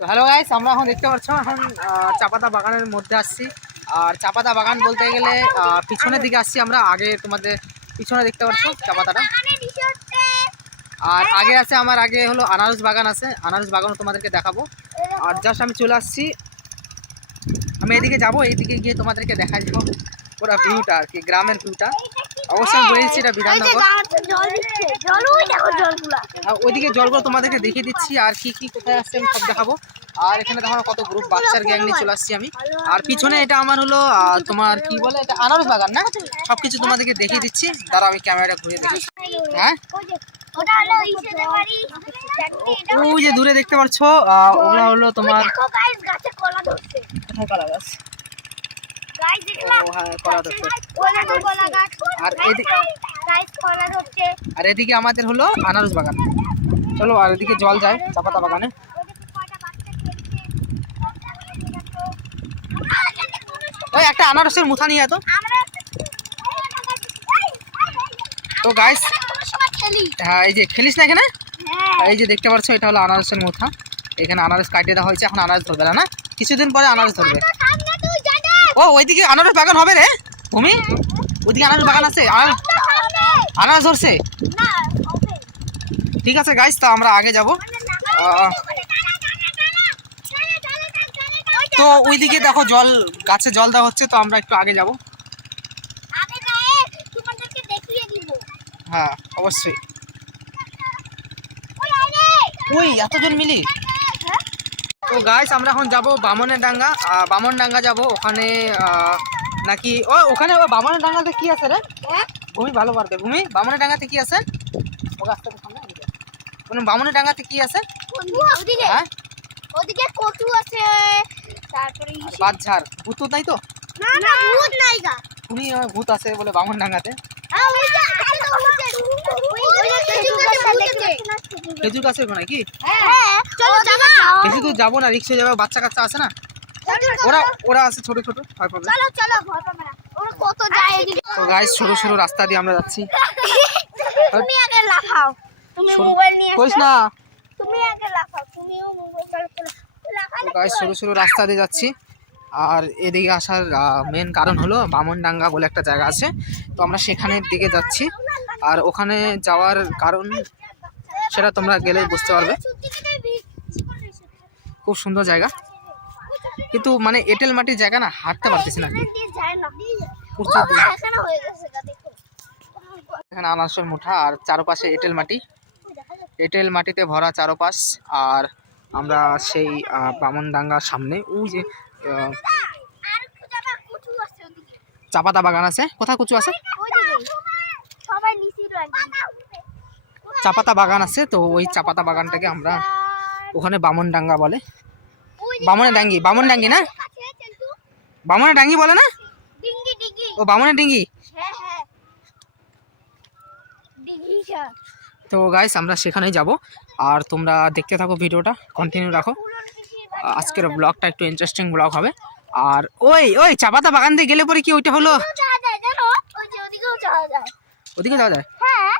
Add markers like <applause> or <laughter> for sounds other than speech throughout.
Hello guys আমরা এখন দেখতে পাচ্ছ এখন চাপাতা বাগানের মধ্যে আসছি। আর চাপাতা বাগান বলতে গেলে পিছনের দিকে আসছি আমরা আগে তোমাদের পিছনে দেখতে পাচ্ছ চাপাতাটা। আর আগে আছে আমার আগে হলো আনারস বাগান আছে আনারস বাগানও তোমাদেরকে দেখাবো। আর জাস্ট আমি চলে আসছি। আমি এদিকে যাব এইদিকে গিয়ে তোমাদেরকে দেখাই দেবো পুরো ভিউটা আর কি গ্রামের ভিউটা আমি বলেছি এটা বিধাননগর ওইদিকে জলগুলো তোমাদেরকে দেখিয়ে দিচ্ছি আর কি কি কোথায় আসছে আমি সব দেখাবো। আর এখানে দেখো কত গ্রুপ বাচ্চার গ্যাং নিয়ে চলে আসছি আমি। আর পিছনে এটা আমার হলো তোমার কি বলে এটা আনারস বাগান না? সবকিছু তোমাদেরকে দেখিয়ে দিচ্ছি। দাঁড়া আমি ক্যামেরাটা ঘুরে দেখি। হ্যাঁ? ওই যে দূরে দেখতে পাচ্ছ আহ, ওগুলো হলো তোমার কলা গাছ? আর এদিকে আর এদিকে আমাদের হলো আনারস বাগান। চলো আর এদিকে জল যায় চাপাতা বাগানে। ওই একটা আনারসের মুথা নিয়ে তো। আমরা তো গাইস হ্যাঁ এই যে খেলিস না এখানে? হ্যাঁ। এই যে দেখতে পাচ্ছ এটা হলো আনারসের মুথা। এখানে আনারস কাটিয়ে দেওয়া হয়েছে এখন আনারস ধরবে না না? কিছুদিন পরে আনারস ধরবে। ও, ওইদিকে আনারস বাগান হবে রে। ভূমি, ওইদিকে আনারস বাগান আছে। আর আনারস ধরছে। ঠিক আছে গাইস তো আমরা আগে যাব। তো ওইদিকে দেখো জল, গাছে জল দেওয়া হচ্ছে, তো আমরা একটু আগে যাব। হ্যাঁ অবশ্যই। ওই, এতজন মিলি? তো গাইস আমরা এখন যাব বামনের ডাঙ্গা বামন ডাঙ্গা যাব ওখানে নাকি ও ওখানে ও বামনের ডাঙ্গাতে কি আছে রে ভূমি ভালো পারবে ভূমি বামনের ডাঙ্গাতে কি আছে ও গাছটাকে সামনে দে। বামনের ডাঙ্গাতে কি আছে ওদিকে হ্যাঁ ওদিকে কচু আছে তারপরে আর ভূত নাই তো না না ভূত নাই গা তুমি ভূত আছে বলে বামন ডাঙ্গাতে হ্যাঁ খেজুর গাছটা গাছের ওখানে কি হ্যাঁ বেশি দূর যাব না রিক্সা যাবে বাচ্চা কাচ্চা আছে না? ওরা ওরা আছে ছোট ছোট ভয় পাবে। চলো চলো ভয় পাবে না। ওরা কত যায় এদিকে। তো গাইস সরু সরু রাস্তা দিয়ে আমরা যাচ্ছি। <laughs> তুমি আগে লাফাও। তুমি মোবাইল নিয়ে করিস না। তুমি আগে লাফাও। তুমিও মোবাইল চালু করো লাফালে তো গাইস সরু সরু রাস্তা দিয়ে যাচ্ছি। আর এদিকে আসার মেন কারণ হলো বামনডাঙ্গা বলে একটা জায়গা আছে। তো আমরা সেখানের দিকে যাচ্ছি। আর ওখানে যাওয়ার কারণ সেটা তোমরা গেলে বুঝতে পারবে। খুব সুন্দর জায়গা। কিন্তু মানে এঁটেল মাটির জায়গা না হাঁটতে পারতেছি না। এখানে আনারসের মুঠা আর চারপাশে এঁটেল মাটি। এঁটেল মাটিতে ভরা চারপাশ আর আমরা সেই বামনডাঙ্গার সামনে ওই যে চাপাতা বাগান আছে? কোথায় কুচু আছে? চাপাতা বাগান আছে তো ওই চাপাতা বাগানটাকে আমরা ওখানে বামনডাঙ্গা বলে। বামনের ডাঙ্গি বামন ডাঙ্গি না? বামনের ডাঙ্গি বলে না? ও বামনের ডিঙ্গি? হ্যাঁ হ্যাঁ। তো গাইস আমরা সেখানেই যাব। আর তোমরা দেখতে থাকো ভিডিওটা কন্টিনিউ রাখো। আজকের ব্লগটা একটু ইন্টারেস্টিং ব্লগ হবে। আর ওই ওই চাপাতা বাগান দিয়ে গেলে পরে কি ওইটা হলো? ওদিকে যাওয়া যায় হ্যাঁ।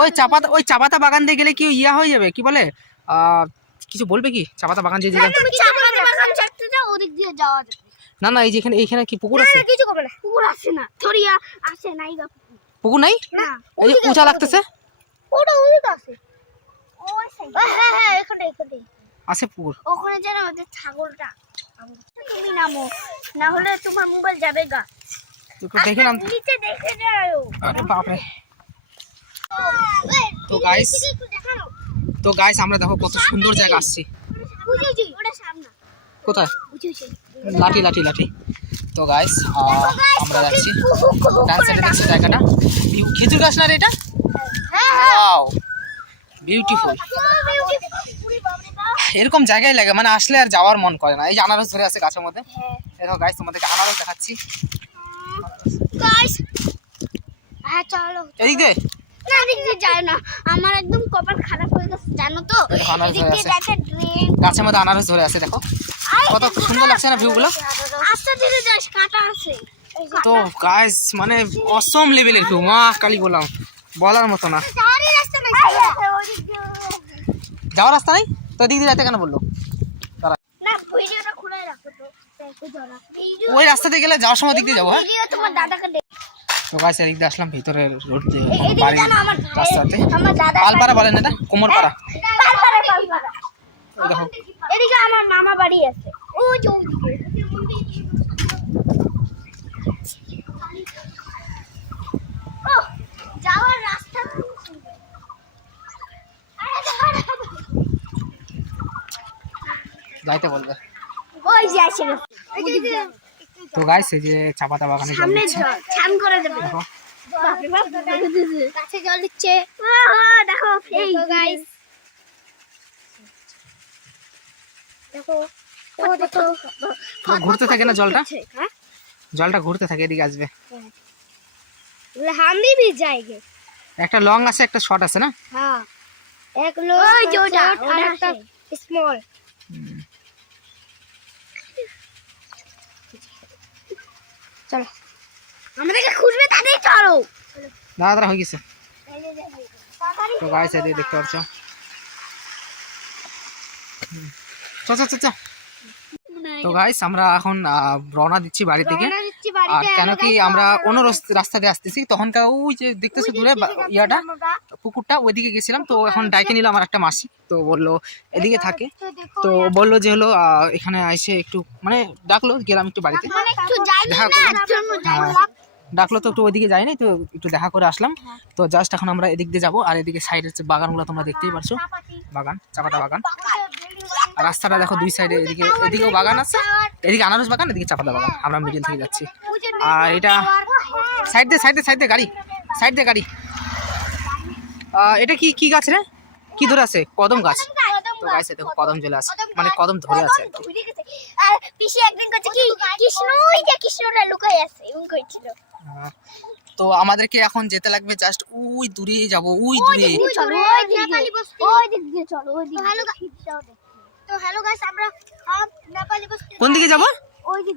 ওই চাপাতা ওই চাপাতা বাগান দিয়ে গেলে কি ইয়া হয়ে যাবে? কি বলে? আহ, কিছু বলবে কি? চাপাতা বাগান যে যেখানে তুমি চাপাতি বাগান চাটতে যাও ওদিক দিয়ে যাওয়া যাবে। না না এই যেখানে এইখানে কি পুকুর আছে? কিছু করবে না পুকুর আসে না থরিয়া আসে নাই গা। পুকুর নাই? না এই যে উঁচা লাগতেছে? ওটা ওদিক আছে। ওই সাইড হ্যাঁ হ্যাঁ এখানে এখানে। আছে পুকুর। ওখানে যেন ওদের ছাগলটা তুমি নামো না হলে তোমার মোবাইল যাবে গা। দেখে নাম নিচে দেখে যাও। আরে বাপরে। তো গাইস তো গাইস আমরা দেখো কত সুন্দর জায়গা আসছি। কোথায়? লাঠি লাঠি লাঠি। তো গাইস আমরা যাচ্ছি। ডান সাইডে দেখছি জায়গাটা। খেজুর গাছ না রে এটা? হ্যাঁ ওয়াও বিউটিফুল এরকম জায়গায় লাগে মানে আসলে আর যাওয়ার মন করে না। এই যে আনারস ধরে আছে গাছের মধ্যে। দেখো গাইস তোমাদেরকে আনারস দেখাচ্ছি। গাইস হ্যাঁ চলো। এদিক দিয়ে। না এদিক যায় না। আমার একদম কপাল খারাপ হয়ে গেছে জানো তো? দেখো, আনারস এদিক দিয়ে আছে। যাচ্ছে ড্রেন গাছের মধ্যে আনারস ধরে আছে দেখো। কত সুন্দর লাগছে না ভিউগুলো আস্তে ধীরে যাস কাটা আছে। তো গাইস মানে অসম লেভেলের ভিউ মা কালী বললাম বলার মতো না। যাওয়ার রাস্তা নাই? তো এদিক দিয়ে যাইতে কেন বলল? না ভিডিওটা খুলে রাখো তো। দেখো জরা ভিডিও ওই রাস্তা দিয়ে গেলে যাওয়ার সময় দিক দিয়ে যাব হ্যাঁ? তো গাছ এদিক দিয়ে আসলাম ভিতরে রোড দিয়ে এদিকে বাড়ির রাস্তাতে। পালপাড়া বলেন এটা কোমরপাড়া। পালপাড়া পালপাড়া। ওই দেখো। এদিকে আমার মামা বাড়ি আছে। ও যে যাওয়ার রাস্তা খুব সুন্দর। আরে দাঁড়া, দাঁড়া। যাইতে বলবে। তো এই যে চাপাতা বাগানে সামনে গান করে দেবে। গাছে জল দিচ্ছে। দেখো ঘুরতে থাকে না জলটা? জলটা ঘুরতে থাকে এদিকে আসবে। একটা লং আছে একটা শর্ট আছে না? চলো। আমাদেরকে খুঁজবে তাদের চলো দাদা দাদা হয়ে গেছে। তো গাইস এদিকে দেখতে পাচ্ছ। চ চ চ তো গাইস আমরা এখন রওনা দিচ্ছি বাড়ি থেকে। আর কেন কি আমরা অন্য রাস- রাস্তা দিয়ে আসতেছি। তখনকার ওই যে দেখতেছো দূরে ইয়াটা পুকুরটা ওইদিকে গেছিলাম। তো এখন ডাইকে নিল আমার একটা মাসি। তো বলল এদিকে থাকে। তো বলল যে হলো এখানে এসে একটু মানে ডাকলো গেলাম একটু বাড়িতে একটু দেখা হ্যাঁ, ডাকলো তো একটু ওইদিকে যাইনি তো একটু দেখা করে আসলাম। তো জাস্ট এখন আমরা এদিক দিয়ে যাব আর এদিকে সাইডের বাগানগুলো তোমরা দেখতেই পারছ। বাগান চাপাতা বাগান। আর রাস্তাটা দেখো দুই সাইডে এদিকে এদিকেও বাগান আছে। এদিকে আনারস বাগান এদিকে চাপাতা বাগান। আমরা মিডিল থেকে যাচ্ছি। আর এটা সাইড দিয়ে সাইড দিয়ে সাইড দিয়ে গাড়ি। সাইড দিয়ে গাড়ি। এটা কি কি গাছ রে? কি ধরে আছে? কদম গাছ। তো দেখো কদম চলে আছে। মানে কদম ধরে আছে আর পিসি একদিন কাছে কি কৃষ্ণ ওই যে কৃষ্ণরা লুকাই আছে কইছিল। তো আমাদেরকে এখন যেতে লাগবে জাস্ট ওই দূরে যাব ওই দূরে চলো ওই দিক দিয়ে ওই দিক চলো ওই দিক হ্যালো তো হ্যালো গাইস আমরা আম, নেপালি বস্তি কোন দিকে যাব? ওই দিক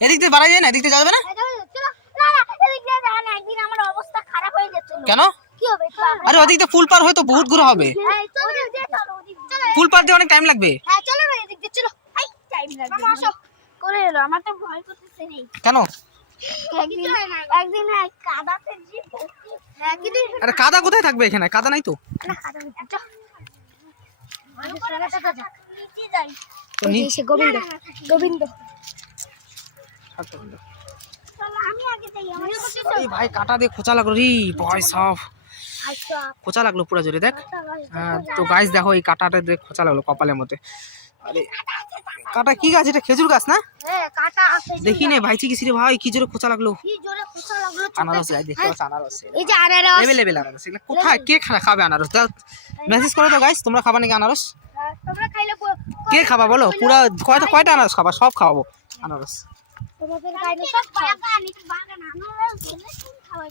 এদিক দিয়ে বাড়া যায় না? এদিক দিয়ে যাবে না? চলো। না না এদিক দিয়ে যাও না একদিন আমার অবস্থা খারাপ হয়ে যাচ্ছিল কেন? কি হবে? আরে ওদিক দিয়ে ফুল পার হয়তো বহুত ঘুরে হবে। হ্যাঁ ফুল পার দিয়ে অনেক টাইম লাগবে। হ্যাঁ চলো না এদিক দিয়ে চলো। আই টাইম লাগবে। আসো। করে এলো আমার তো ভয় করতেছে নেই কেন? একদিন হ্যাঁ কাদাতে। হ্যাঁ আরে কাদা কোথায় থাকবে এখানে? কাদা নাই তো। গোবিন্দ। গোবিন্দ। এই ভাই কাটা দিয়ে খোঁচা লাগল রে ভয় আচ্ছা খোঁচা লাগল পুরো জোরে দেখ। হ্যাঁ, তো গাছ দেখো এই কাটাটা দিয়ে খোঁচা লাগল কপালের মধ্যে। আরে কাটা কি গাছ? এটা খেজুর গাছ না? হ্যাঁ কাটা আছে দেখি নে ভাই চিকিস রে ভাই কি জোরে খোঁচা লাগল। কি আনারস গাছ দেখতে পাচ্ছ আনারস এই যে আনারস। লেভেল লেভেল আনারস এগুলো কোথায়? কে খা- খাবে আনারস? দাও মেসেজ করো তো গাইস তোমরা খাবা নাকি আনারস? তোমরা খাইলে কে খাবা বলো? পুরা কয়টা কয়টা আনারস খাবা? সব খাওয়াবো। আনারস। তোমাদের খাইলে সব বাগান আনারস খাওয়াই।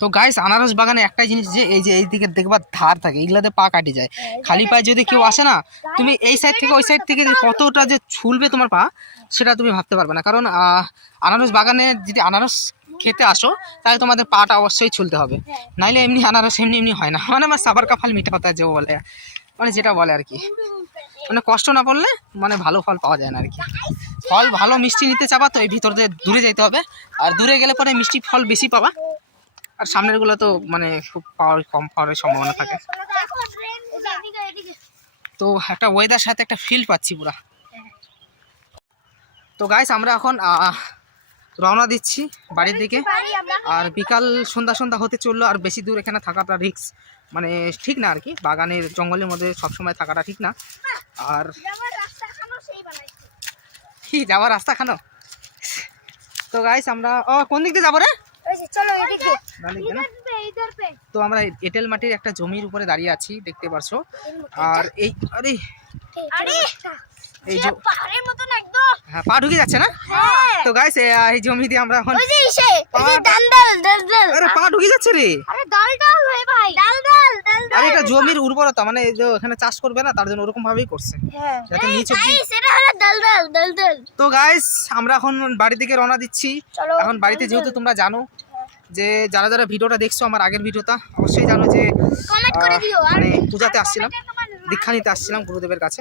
তো গাইস আনারস বাগানে একটাই জিনিস যে এই যে এই দিকে দেখবা ধার থাকে এগুলাতে পা কাটি যায়। খালি পায়ে যদি কেউ আসে না, তুমি এই সাইড থেকে ওই সাইড থেকে কতটা যে ছুলবে তোমার পা, সেটা তুমি ভাবতে পারবে না। কারণ আনারস বাগানে যদি আনারস খেতে আসো, তাহলে তোমাদের পাটা অবশ্যই ছুলতে হবে। নাইলে এমনি আনারস এমনি এমনি হয় না। মানে আমার সাবার কাফাল মিঠা কথা যে বলে। মানে যেটা বলে আর কি। মানে কষ্ট না পড়লে মানে ভালো ফল পাওয়া যায় না আর কি। ফল ভালো মিষ্টি নিতে চাবা, তো এই ভিতর দিয়ে দূরে যেতে হবে। আর দূরে গেলে পরে মিষ্টি ফল বেশি পাবা। আর সামনেরগুলো তো মানে খুব পাওয়ার কম পাওয়ার সম্ভাবনা থাকে। তো একটা ওয়েদার সাথে একটা ফিল পাচ্ছি পুরা। তো গাইস আমরা এখন রওনা দিচ্ছি বাড়ির দিকে। আর বিকাল সন্ধ্যা সন্ধ্যা হতে চলল, আর বেশি দূর এখানে থাকাটা রিক্স মানে ঠিক না আর কি। বাগানের জঙ্গলের মধ্যে সবসময় থাকাটা ঠিক না। আর কি, যাওয়ার রাস্তা খানো? তো গাইস আমরা ও কোন দিক দিয়ে যাব রে? পে তো আমরা এটেল মাটির একটা জমির উপরে দাঁড়িয়ে আছি দেখতে পারছ। আর এই আরে এই যে যে পাহাড়ের মতন একদম। হ্যাঁ পা ঢুকে যাচ্ছে না? হ্যাঁ। তো গাইস এই জমি দিয়ে আমরা এখন পা ঢুকে যাচ্ছে রে। আরে এটা জমির উর্বরতা মানে এই যে এখানে চাষ করবে না তার জন্য ওরকম ভাবেই করছে। হ্যাঁ। যাতে নিচে তো গাইস আমরা এখন বাড়ি থেকে রওনা দিচ্ছি। এখন বাড়িতে যেহেতু তোমরা জানো যে যারা যারা ভিডিওটা দেখছ আমার আগের ভিডিওটা অবশ্যই জানো যে কমেন্ট করে দিও আর মানে পূজাতে আসছিলাম দীক্ষা নিতে আসছিলাম গুরুদেবের কাছে।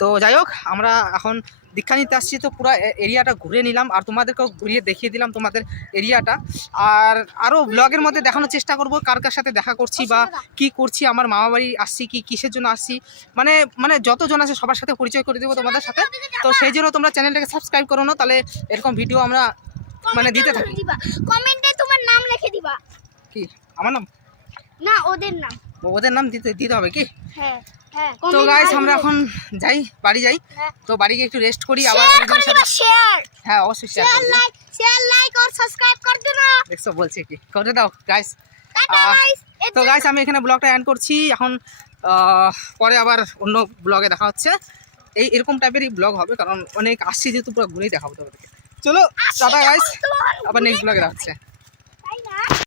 তো যাই হোক আমরা এখন দীক্ষা নিতে আসছি তো পুরো এরিয়াটা ঘুরে নিলাম আর তোমাদেরকেও ঘুরিয়ে দেখিয়ে দিলাম তোমাদের এরিয়াটা। আর আরও ব্লগের মধ্যে দেখানোর চেষ্টা করব কার কার সাথে দেখা করছি বা কি করছি আমার মামা বাড়ি আসছি কি কিসের জন্য আসছি মানে মানে যতজন আছে সবার সাথে পরিচয় করে দেবো তোমাদের সাথে। তো সেই জন্য তোমরা চ্যানেলটাকে সাবস্ক্রাইব করো না তাহলে এরকম ভিডিও আমরা মানে দিতে থাকি। কমেন্টে তোমার নাম লিখে দিবা। কি? আমার নাম? না ওদের নাম। ওদের নাম দিতে দিতে হবে কি? হ্যাঁ। তো গাইস আমরা এখন যাই বাড়ি যাই। হ্যাঁ। তো বাড়ি গিয়ে একটু রেস্ট করি আবার শেয়ার করে দিবা শেয়ার হ্যাঁ অবশ্যই share share like share like আর সাবস্ক্রাইব করে দেনা দেখছ বলছি কি? করে দাও গাইস টাটা আহ, গাইস তো গাইস আমি এখানে ব্লগটা এন্ড করছি। এখন পরে আবার অন্য ব্লগে দেখা হচ্ছে। এই এরকম টাইপেরই ব্লগ হবে কারণ অনেক আসছি যেহেতু পুরো ঘুরেই দেখাবো তোমাদেরকে। চলো টাটা গাইস আবার নেক্সট ব্লগে দেখা হচ্ছে।